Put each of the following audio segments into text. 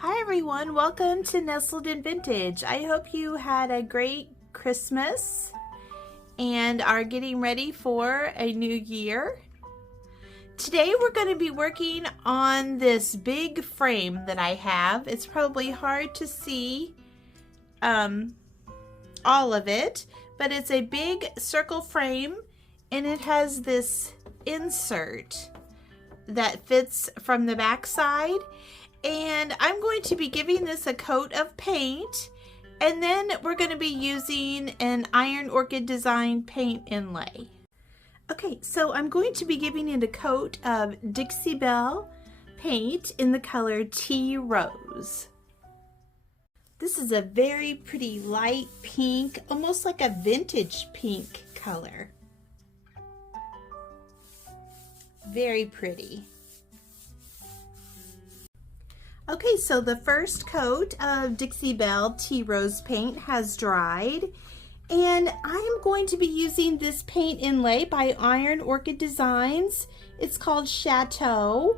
Hi everyone, welcome to Nestled in Vintage. I hope you had a great Christmas and are getting ready for a new year. Today we're going to be working on this big frame that I have. It's probably hard to see all of it, but it's a big circle frame and it has this insert that fits from the back side. And I'm going to be giving this a coat of paint, and then we're going to be using an Iron Orchid Design paint inlay. Okay, so I'm going to be giving it a coat of Dixie Belle paint in the color Tea Rose. This is a very pretty light pink, almost like a vintage pink color. Very pretty. Okay, so the first coat of Dixie Belle Tea Rose paint has dried, and I'm going to be using this paint inlay by Iron Orchid Designs. It's called Chateau.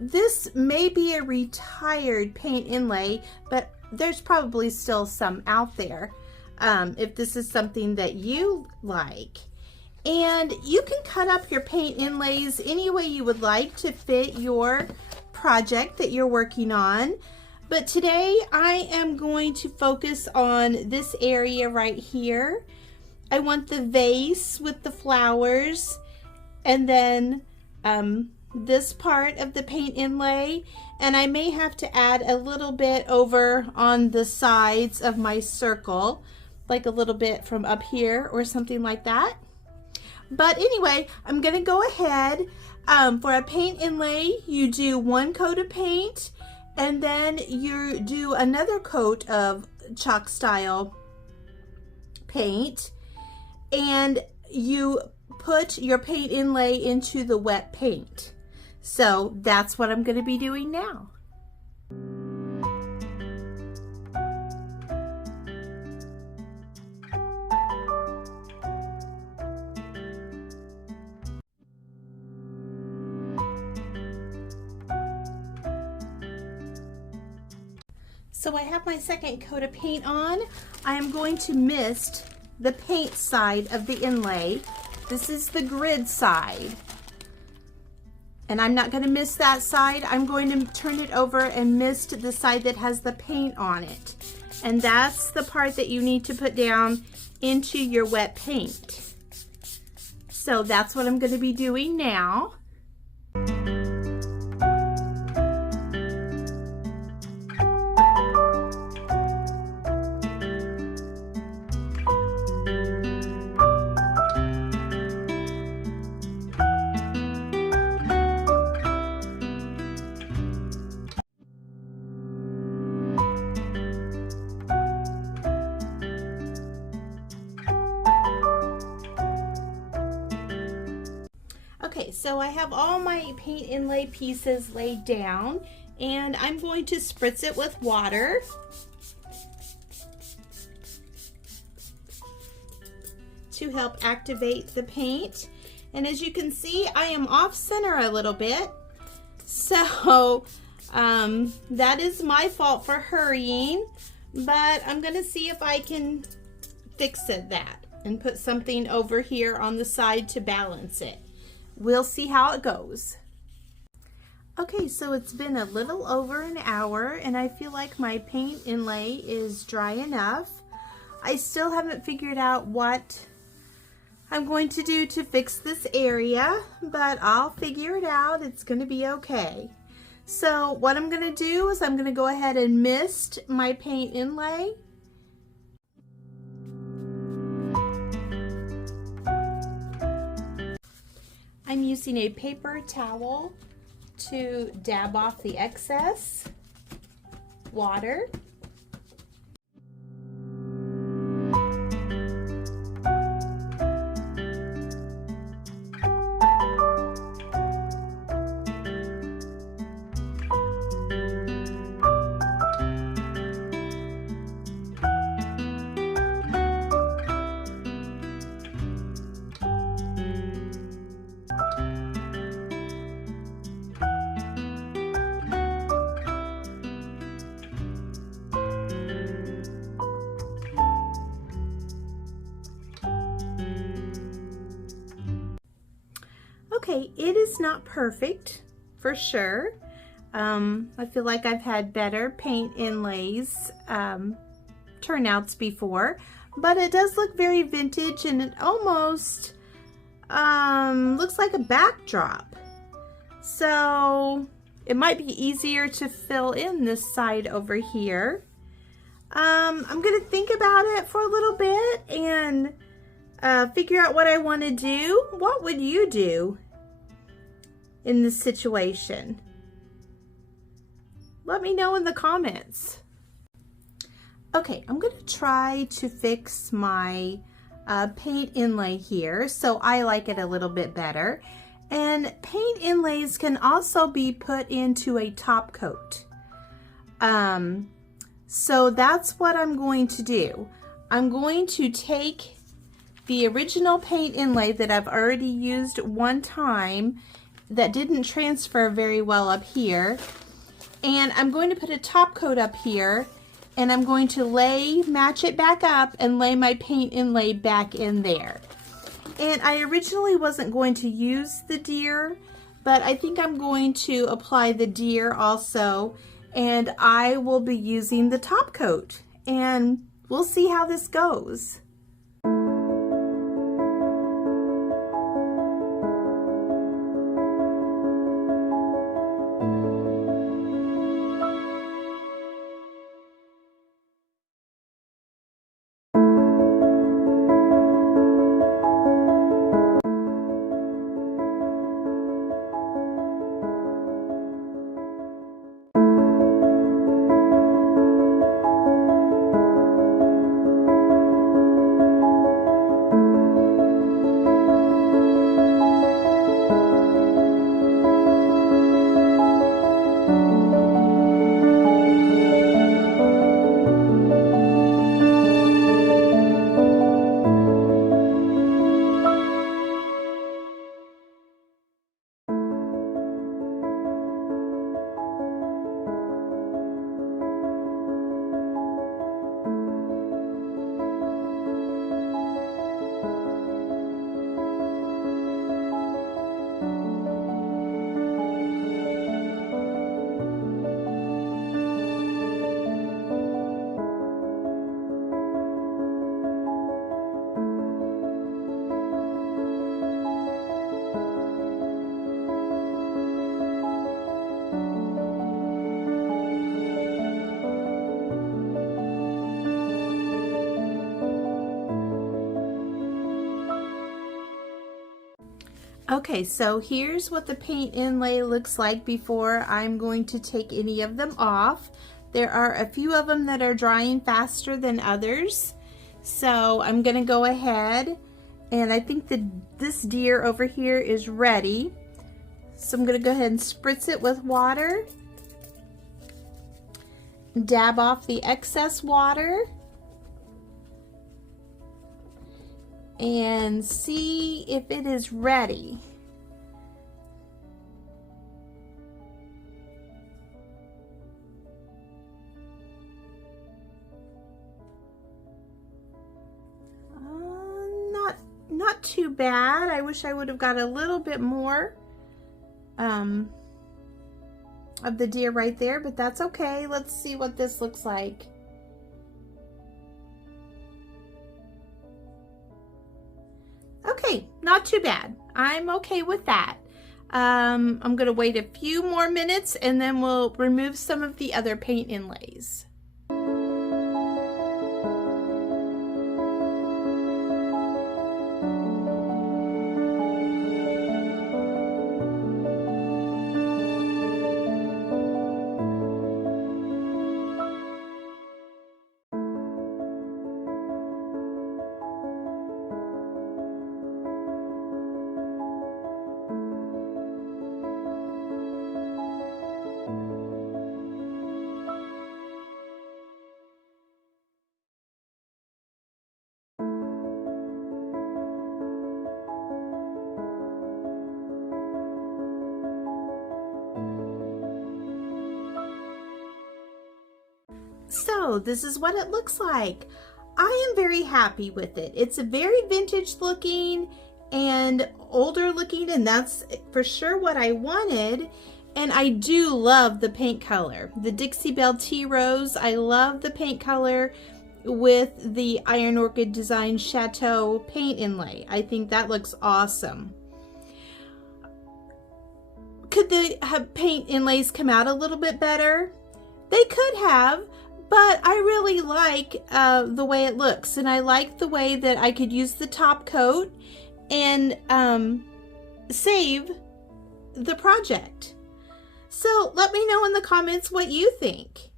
This may be a retired paint inlay, but there's probably still some out there if this is something that you like. And you can cut up your paint inlays any way you would like to fit your project that you're working on, but today I am going to focus on this area right here. I want the vase with the flowers, and then this part of the paint inlay, and I may have to add a little bit over on the sides of my circle, like a little bit from up here or something like that. But anyway, I'm gonna go ahead. For a paint inlay, you do one coat of paint, and then you do another coat of chalk style paint, and you put your paint inlay into the wet paint. So that's what I'm going to be doing now. So I have my second coat of paint on. I am going to mist the paint side of the inlay. This is the grid side. And I'm not going to mist that side. I'm going to turn it over and mist the side that has the paint on it. And that's the part that you need to put down into your wet paint. So that's what I'm going to be doing now. Okay, so I have all my paint inlay pieces laid down, and I'm going to spritz it with water. To help activate the paint. And as you can see, I am off center a little bit. So that is my fault for hurrying, but I'm gonna see if I can fix that and put something over here on the side to balance it. We'll see how it goes. Okay, so it's been a little over an hour and I feel like my paint inlay is dry enough. I still haven't figured out what I'm going to do to fix this area, but I'll figure it out. It's going to be okay. So what I'm going to do is I'm going to go ahead and mist my paint inlay. I'm using a paper towel to dab off the excess water. Okay, it is not perfect for sure. I feel like I've had better paint inlays turnouts before, but it does look very vintage, and it almost looks like a backdrop. So it might be easier to fill in this side over here. I'm gonna think about it for a little bit and figure out what I want to do. What would you do in this situation? Let me know in the comments. Okay, I'm gonna try to fix my paint inlay here so I like it a little bit better. And paint inlays can also be put into a top coat. So that's what I'm going to do. I'm going to take the original paint inlay that I've already used one time that didn't transfer very well up here, and I'm going to put a top coat up here, and I'm going to match it back up and lay my paint inlay back in there. And I originally wasn't going to use the deer, but I think I'm going to apply the deer also, and I will be using the top coat, and we'll see how this goes. Okay, so here's what the paint inlay looks like before I'm going to take any of them off. There are a few of them that are drying faster than others. So I'm gonna go ahead, and I think that this deer over here is ready. So I'm gonna go ahead and spritz it with water. Dab off the excess water. And see if it is ready. Not too bad. I wish I would have got a little bit more of the deer right there, but that's okay. Let's see what this looks like. Okay, not too bad. I'm okay with that. I'm gonna wait a few more minutes and then we'll remove some of the other paint inlays. So this is what it looks like. I am very happy with it. It's a very vintage looking, and older looking, and that's for sure what I wanted. And I do love the paint color. The Dixie Belle Tea Rose, I love the paint color with the Iron Orchid Design Chateau paint inlay. I think that looks awesome. Could the paint inlays come out a little bit better? They could have, but I really like the way it looks, and I like the way that I could use the top coat and save the project. So let me know in the comments what you think.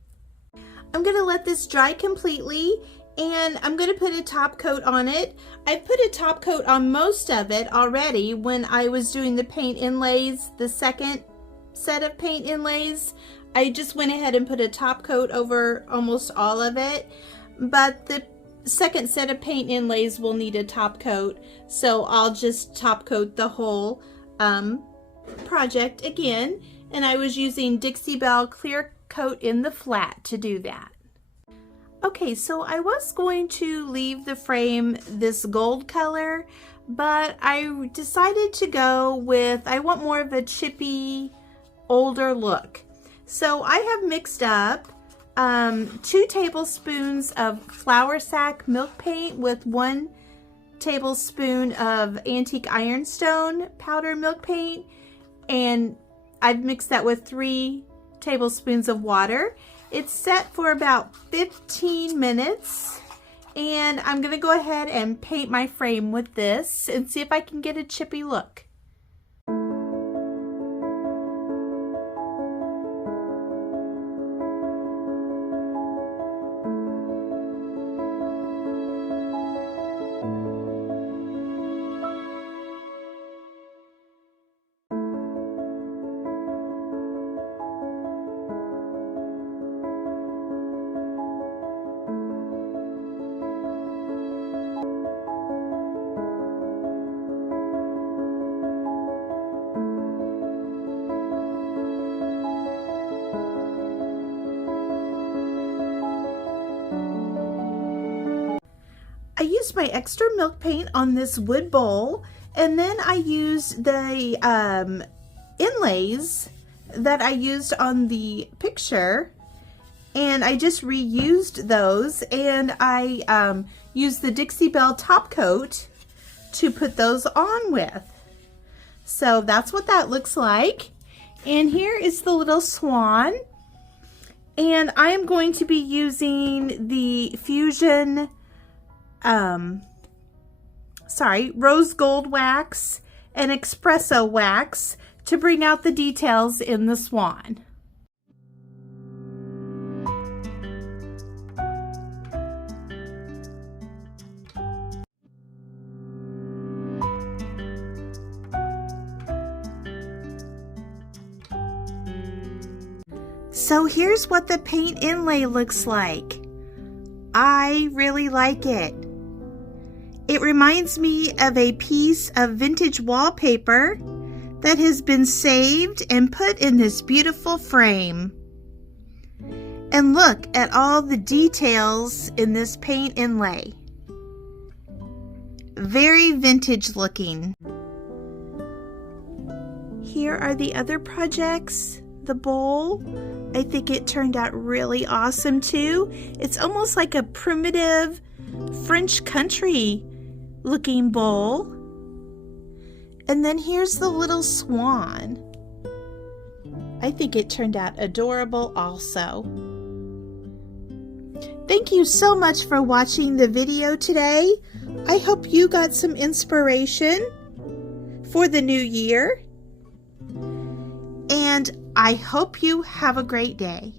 I'm going to let this dry completely, and I'm going to put a top coat on it. I put a top coat on most of it already when I was doing the paint inlays, the second set of paint inlays. I just went ahead and put a top coat over almost all of it, but the second set of paint inlays will need a top coat, so I'll just top coat the whole project again. And I was using Dixie Belle Clear Coat in the Flat to do that. Okay, so I was going to leave the frame this gold color, but I decided to go with, I want more of a chippy, older look. So I have mixed up 2 tablespoons of flour sack milk paint with 1 tablespoon of antique ironstone powder milk paint, and I've mixed that with 3 tablespoons of water. It's set for about 15 minutes, and I'm going to go ahead and paint my frame with this and see if I can get a chippy look. I used my extra milk paint on this wood bowl, and then I used the inlays that I used on the picture, and I just reused those, and I used the Dixie Belle top coat to put those on with. So that's what that looks like. And here is the little swan, and I am going to be using the Fusion rose gold wax and espresso wax to bring out the details in the swan. So here's what the paint inlay looks like. I really like it. It reminds me of a piece of vintage wallpaper that has been saved and put in this beautiful frame. And look at all the details in this paint inlay. Very vintage looking. Here are the other projects. The bowl, I think it turned out really awesome too. It's almost like a primitive French country looking bowl. And then here's the little swan. I think it turned out adorable also. Thank you so much for watching the video today. I hope you got some inspiration for the new year. And I hope you have a great day.